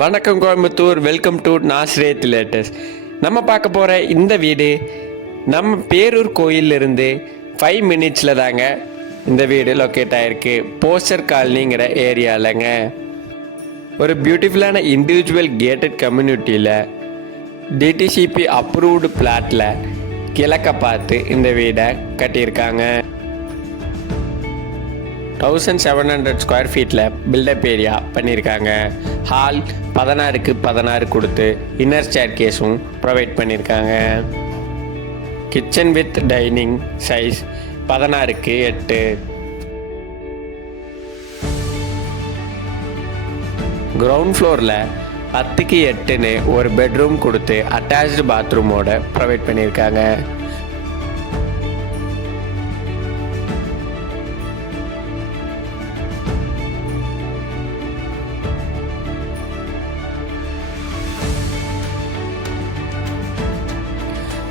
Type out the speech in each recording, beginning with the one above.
வணக்கம் Coimbatore, welcome to Nazareth latest. நம்ம பார்க்க போகிற இந்த வீடு நம்ம பேரூர் கோயிலிருந்து 5 மினிட்ஸில் தாங்க இந்த வீடு லொக்கேட் ஆகிருக்கு. போஸ்டர் காலனிங்கிற ஏரியாவிலங்க. ஒரு பியூட்டிஃபுல்லான இண்டிவிஜுவல் கேட்டட் கம்யூனிட்டியில் டிடிசிபி அப்ரூவ்டு பிளாட்டில் கிழக்க பார்த்து இந்த வீடை கட்டியிருக்காங்க. 1700 ஸ்கொயர் ஃபீட்டில் பில்டப் ஏரியா பண்ணியிருக்காங்க. ஹால் 16க்கு 16 கொடுத்து இன்னர் ஸ்டேர் கேஸும் ப்ரொவைட் பண்ணியிருக்காங்க. கிச்சன் வித் டைனிங் சைஸ் 16க்கு 8. கிரவுண்ட் ஃப்ளோரில் 10க்கு 8ன்னு ஒரு பெட்ரூம் கொடுத்து அட்டாச்டு பாத்ரூமோட ப்ரொவைட் பண்ணியிருக்காங்க.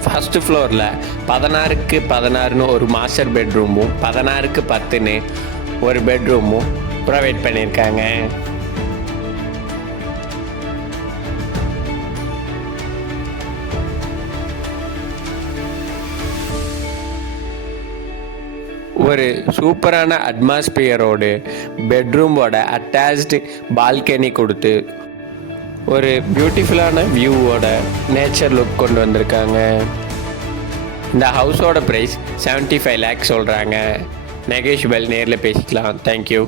ஃபஸ்ட்டு ஃப்ளோரில் 16க்கு 16ன்னு ஒரு மாஸ்டர் பெட்ரூமும் 16க்கு 10ன்னு ஒரு பெட்ரூமும் ப்ரொவைட் பண்ணியிருக்காங்க. ஒரு சூப்பரான அட்மாஸ்பியரோடு பெட்ரூமோட அட்டாச்டு பால்கனி கொடுத்து ஒரு பியூட்டிஃபுல்லான வியூவோட நேச்சர் லுக் கொண்டு வந்திருக்காங்க. இந்த ஹவுஸோட ப்ரைஸ் 75 lakhs சொல்கிறாங்க. நெகோஷியபிள், நேரில் பேசிக்கலாம். தேங்க்யூ.